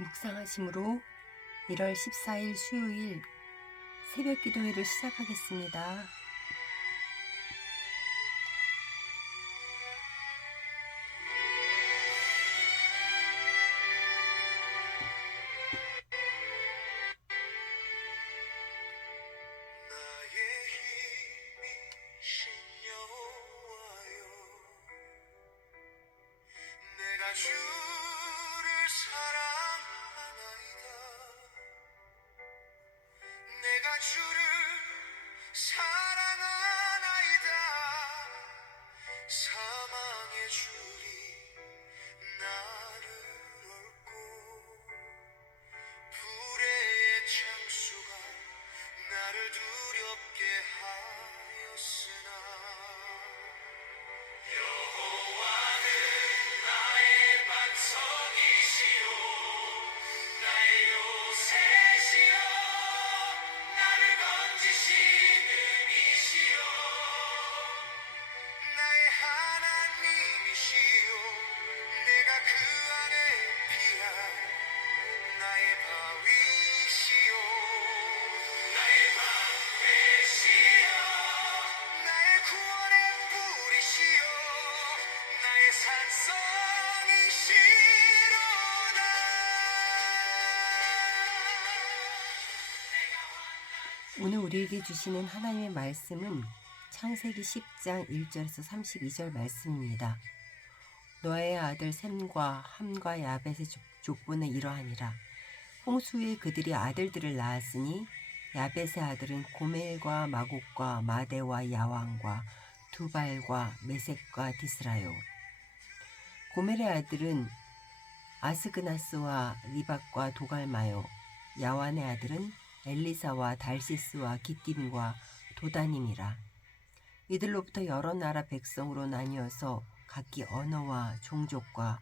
묵상하심으로 1월 14일 수요일 새벽 기도회를 시작하겠습니다. 내가 주를 사랑하나이다. 내가 주를 사랑하나이다. 사망의 줄이 나를 얽고 불의 창수가 나를 두렵게 하였으나 반석이시요 나의 요새시요 나를 건지시는 이시요 나의 하나님이시요 내가 그 안에 피할 나의 바위시요 나의 방패시요 나의 구원의 뿌리시요 나의 산성이시로다. 오늘 우리에게 주시는 하나님의 말씀은 창세기 10장 1절에서 32절 말씀입니다. 노아의 아들 셈과 함과 야벳의 족보는 이러하니라. 홍수 후에 그들이 아들들을 낳았으니 야벳의 아들은 고멜과 마곡과 마대와 야왕과 두발과 메섹과 디스라요. 고멜의 아들은 아스그나스와 리박과 도갈마요. 야완의 아들은 엘리사와 달시스와 기띔과 도다님이라. 이들로부터 여러 나라 백성으로 나뉘어서 각기 언어와 종족과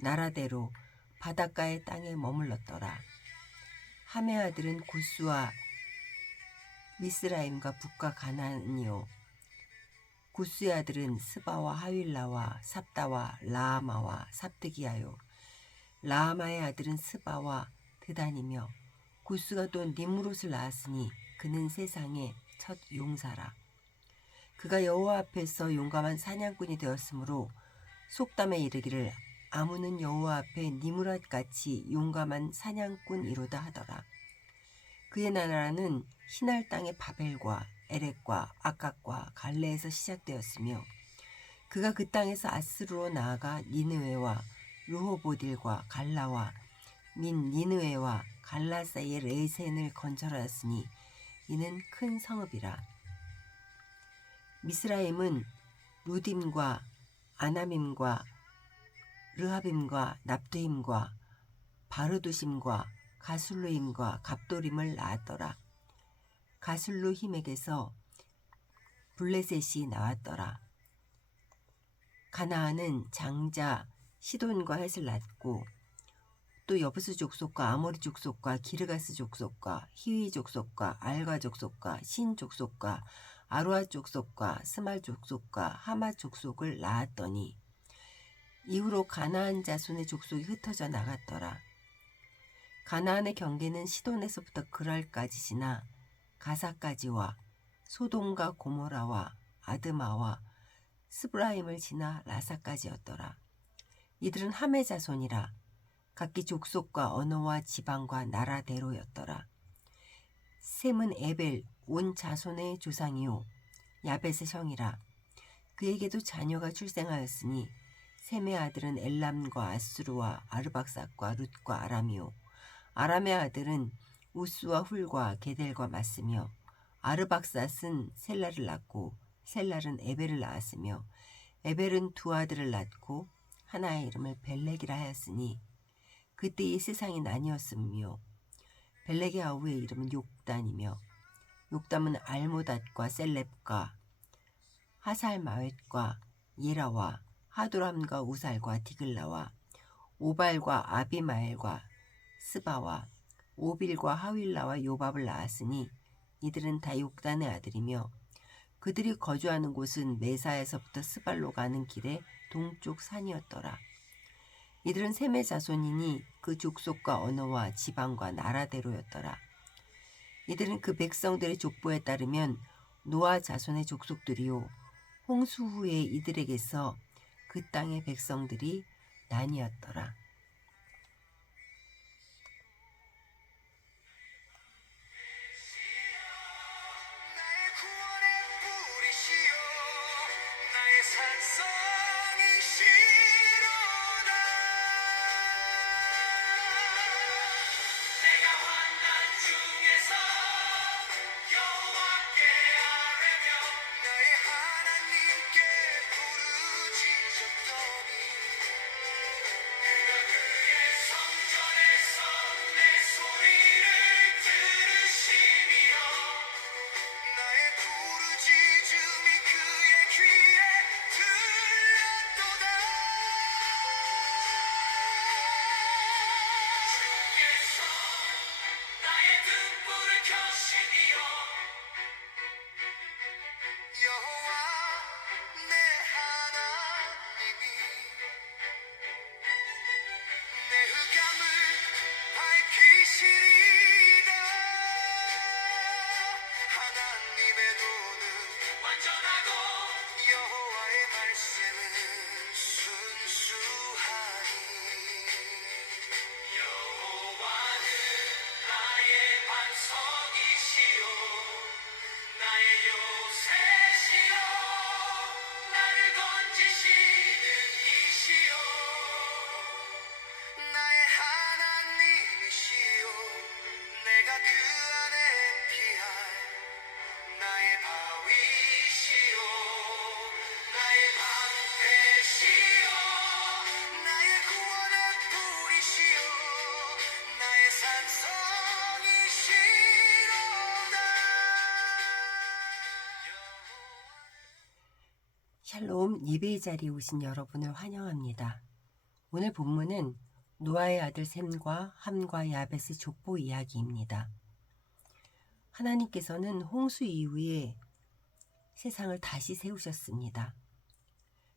나라대로 바닷가의 땅에 머물렀더라. 함의 아들은 구스와 미스라임과 북과 가나안이요. 구스의 아들은 스바와 하윌라와 삽다와 라하마와 삽드기야요. 라하마의 아들은 스바와 드단이며 구스가 또 니므롯을 낳았으니 그는 세상의 첫 용사라. 그가 여호와 앞에서 용감한 사냥꾼이 되었으므로 속담에 이르기를 아무는 여호와 앞에 니므롯같이 용감한 사냥꾼이로다 하더라. 그의 나라는 희날 땅의 바벨과 에렉과 아깝과 갈레에서 시작되었으며 그가 그 땅에서 아스루로 나아가 니느웨와 르호보딜과 갈라와 민 니느웨와 갈라 사이의 레센을 건설하였으니 이는 큰 성읍이라. 미스라임은 루딤과 아나밈과 르하빔과 납두임과 바르두심과 가술루임과 갑도림을 낳았더라. 가술루힘에게서 블레셋이 나왔더라. 가나안은 장자 시돈과 헷을 낳고 또 여부스 족속과 아모리 족속과 기르가스 족속과 히위 족속과 알가 족속과 신 족속과 아루아 족속과 스말 족속과 하마 족속을 낳았더니 이후로 가나안 자손의 족속이 흩어져 나갔더라. 가나안의 경계는 시돈에서부터 그랄까지 지나 가사까지와 소돔과 고모라와 아드마와 스브라임을 지나 라사까지였더라. 이들은 함의 자손이라. 각기 족속과 언어와 지방과 나라대로였더라. 셈은 에벨 온 자손의 조상이요 야벳의 형이라. 그에게도 자녀가 출생하였으니 셈의 아들은 엘람과 아수르와 아르박삭과 룻과 아람이요 아람의 아들은 우스와 훌과 게델과 맞으며 아르박삿은 셀라를 낳고 셀랄은 에벨을 낳았으며 에벨은 두 아들을 낳고 하나의 이름을 벨렉이라 하였으니 그때 이 세상이 나뉘었으며 벨렉의 아우의 이름은 욕단이며 욕담은 알모닷과 셀렙과 하살마웻과 예라와 하도람과 우살과 디글라와 오발과 아비마엘과 스바와 오빌과 하윌라와 요밥을 낳았으니 이들은 다 욕단의 아들이며 그들이 거주하는 곳은 메사에서부터 스발로 가는 길의 동쪽 산이었더라. 이들은 셈의 자손이니 그 족속과 언어와 지방과 나라대로였더라. 이들은 그 백성들의 족보에 따르면 노아 자손의 족속들이요 홍수 후에 이들에게서 그 땅의 백성들이 나뉘었더라. 나의 구원의 뿌리시여 나의 산성이시로다 내가 환난 중에서 여호와께 아뢰며 나의 하나님께 부르짖었더니 그가 그의 성전에서 내 소리를 들으시며 나의 부르짖음이 그의 귀에 들렸도다 주께서 나의 등불을 켜시니여 여호와 내 하나님이 내 흑암을 밝히시리다 하나님의 도는 완전하고 여호와의 말씀은 순수하니 여호와는 나의 반석이시요 나의 요새시요 나를 건지시는 이시요 나의 하나님이시요 내가 그 안에 피할 나의 바위시요 나의 방패시요 나의 구원의 뿌리시요 나의 산성이시로다 샬롬 예배의 자리에 오신 여러분을 환영합니다. 오늘 본문은 노아의 아들 셈과 함과 야벳의 족보 이야기입니다. 하나님께서는 홍수 이후에 세상을 다시 세우셨습니다.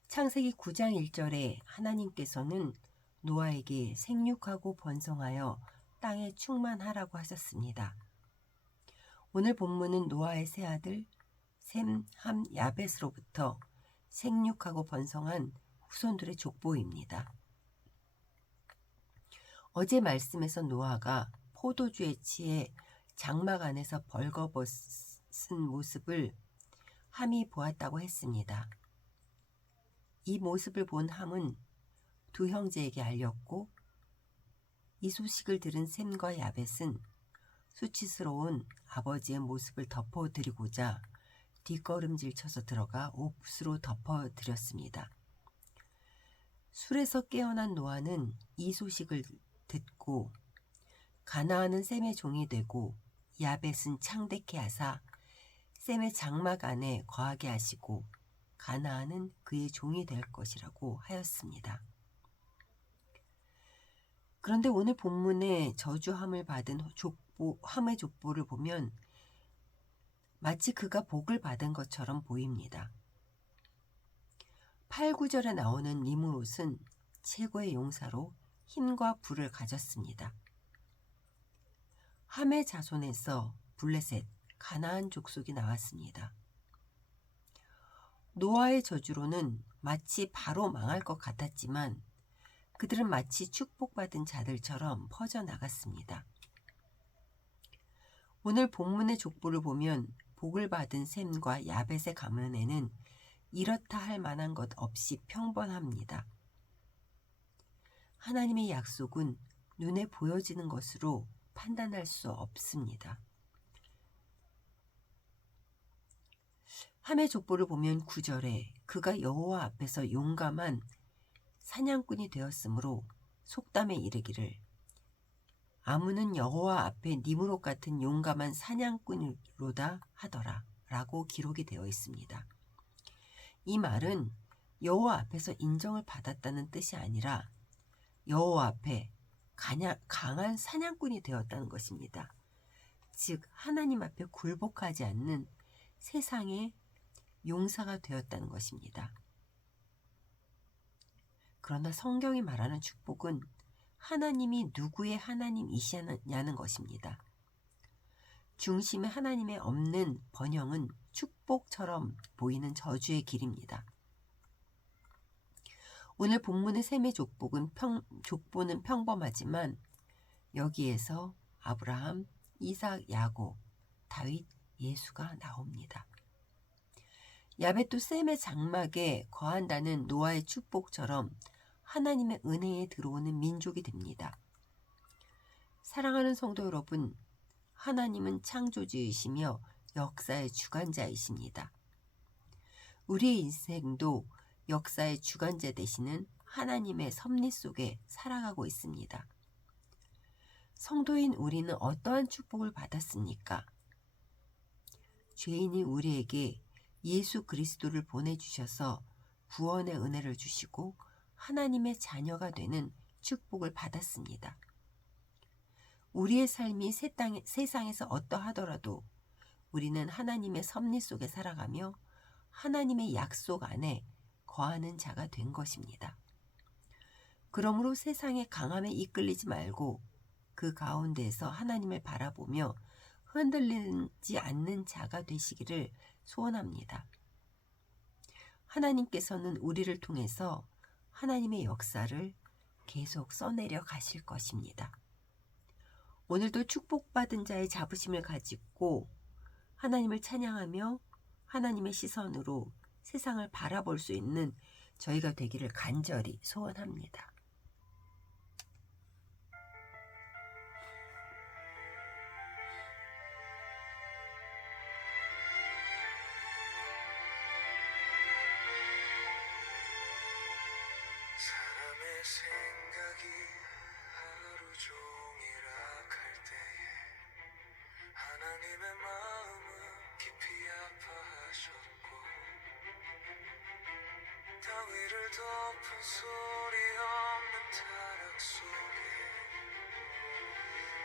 창세기 9장 1절에 하나님께서는 노아에게 생육하고 번성하여 땅에 충만하라고 하셨습니다. 오늘 본문은 노아의 세 아들 셈, 함, 야벳으로부터 생육하고 번성한 후손들의 족보입니다. 어제 말씀에서 노아가 포도주에 취해 장막 안에서 벌거벗은 모습을 함이 보았다고 했습니다. 이 모습을 본 함은 두 형제에게 알렸고 이 소식을 들은 셈과 야벳은 수치스러운 아버지의 모습을 덮어드리고자 뒷걸음질 쳐서 들어가 옥수로 덮어드렸습니다. 술에서 깨어난 노아는 이 소식을 듣고 가나안은 셈의 종이 되고 야벳은 창대케 하사 셈의 장막 안에 거하게 하시고 가나안은 그의 종이 될 것이라고 하였습니다. 그런데 오늘 본문에 저주함을 받은 함의 족보를 보면 마치 그가 복을 받은 것처럼 보입니다. 8, 9절에 나오는 니므롯은 최고의 용사로 힘과 부를 가졌습니다. 함의 자손에서 블레셋, 가나안 족속이 나왔습니다. 노아의 저주로는 마치 바로 망할 것 같았지만 그들은 마치 축복받은 자들처럼 퍼져나갔습니다. 오늘 본문의 족보를 보면 복을 받은 셈과 야벳의 가문에는 이렇다 할 만한 것 없이 평범합니다. 하나님의 약속은 눈에 보여지는 것으로 판단할 수 없습니다. 함의 족보를 보면 9절에 그가 여호와 앞에서 용감한 사냥꾼이 되었으므로 속담에 이르기를 아무는 여호와 앞에 니므롯 같은 용감한 사냥꾼이로다 하더라 라고 기록이 되어 있습니다. 이 말은 여호와 앞에서 인정을 받았다는 뜻이 아니라 여호와 앞에 강한 사냥꾼이 되었다는 것입니다. 즉 하나님 앞에 굴복하지 않는 세상의 용사가 되었다는 것입니다. 그러나 성경이 말하는 축복은 하나님이 누구의 하나님이시냐는 것입니다. 중심에 하나님의 없는 번영은 축복처럼 보이는 저주의 길입니다. 오늘 본문의 셈의 족보는 평범하지만 여기에서 아브라함, 이삭, 야곱, 다윗, 예수가 나옵니다. 야벳도 셈의 장막에 거한다는 노아의 축복처럼 하나님의 은혜에 들어오는 민족이 됩니다. 사랑하는 성도 여러분, 하나님은 창조주이시며 역사의 주관자이십니다. 우리의 인생도 역사의 주관자 되시는 하나님의 섭리 속에 살아가고 있습니다. 성도인 우리는 어떠한 축복을 받았습니까? 죄인이 우리에게 예수 그리스도를 보내주셔서 구원의 은혜를 주시고 하나님의 자녀가 되는 축복을 받았습니다. 우리의 삶이 세상에서 어떠하더라도 우리는 하나님의 섭리 속에 살아가며 하나님의 약속 안에 거하는 자가 된 것입니다. 그러므로 세상의 강함에 이끌리지 말고 그 가운데에서 하나님을 바라보며 흔들리지 않는 자가 되시기를 소원합니다. 하나님께서는 우리를 통해서 하나님의 역사를 계속 써내려 가실 것입니다. 오늘도 축복받은 자의 자부심을 가지고 하나님을 찬양하며 하나님의 시선으로 세상을 바라볼 수 있는 저희가 되기를 간절히 소원합니다. 사람의 생각이 하루 종일 악할 때에 하나님의 마음은 깊이 아파하셨고 따위를 덮은 소리 없는 타락 속에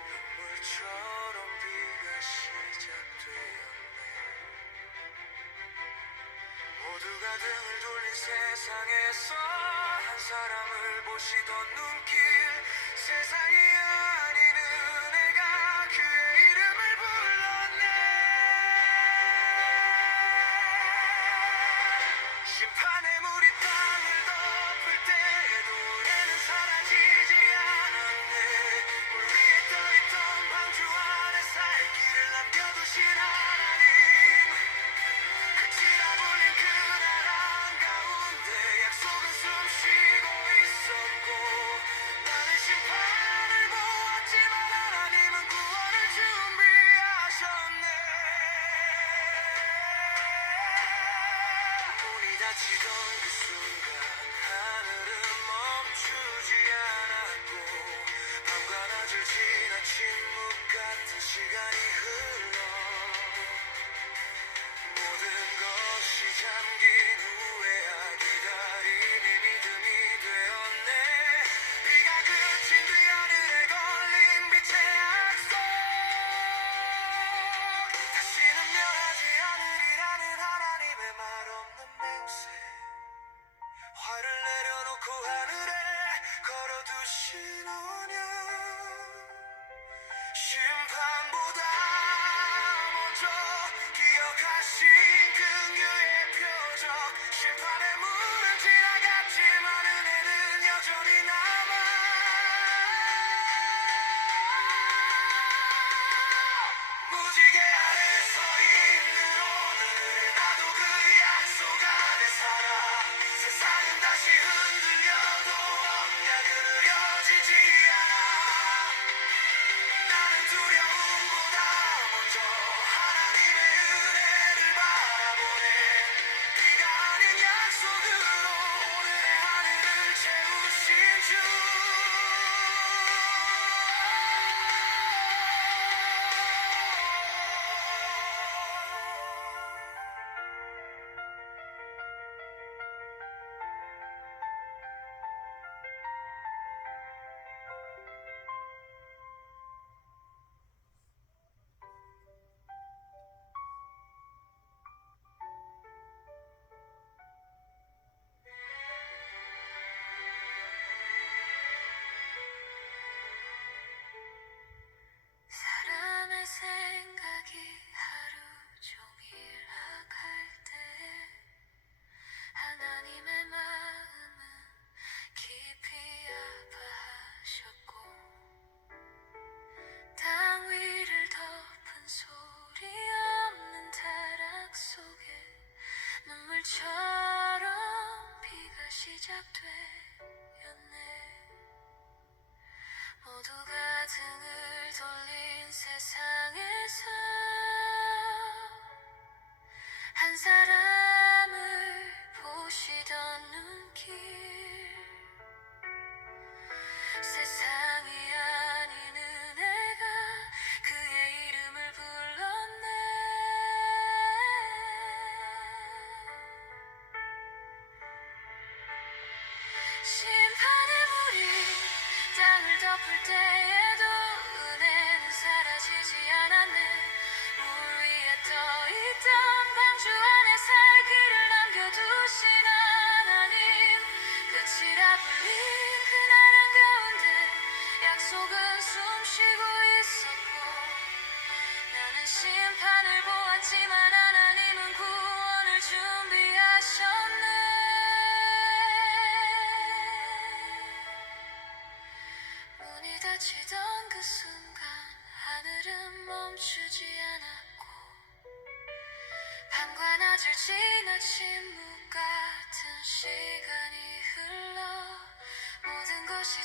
눈물처럼 비가 시작되었네. 모두가 등을 돌린 세상에서 한 사람을 보시던 눈길, 세상이 아닌 은혜가 그의 이름을 불렀네. 심판의 물이 땅을 덮을 때에도 은혜는 사라지지 않았네. 물 위에 떠있던 방주 안에 살 길을 남겨두신 하나님, 끝이라 불린 그 나라 가운데 약속은 숨쉬고 있었고, 나는 심판을 보았지만 하나님은 구원을 준비하셨네. 문이 닫히던 그 순간 하늘은 멈추지 않았고, 밤과 낮을 지나 침묵 같은 시간이 흘러 모든 것이 잠긴 후에야 기다림이 믿음이 되었네. 비가 그친 뒤 하늘에 걸린 빛의 약속, 다시는 멸하지 않으리라는 하나님의 말 없는 맹세. 되었네. 모두가 등을 돌린 세상에서 한 사람을 보시던 눈길, 세상이 아닌 은혜가 그의 이름을 불렀네. 심판의 물이 땅을 덮을 때에도 은혜는 사라지지 않았네. 물 위에 떠있던 방주 안에 살 길을 남겨두신 하나님, 끝이라 불린 그날 한가운데 약속은 숨쉬고 있었고, 나는 심판을 보았지만 하나님은 구원을 준비하셨네. 문이 닫히던 그 순간 하늘은 멈추지 않았고, 밤과 낮을 지나 침묵 같은 시간이 흘러 모든 것이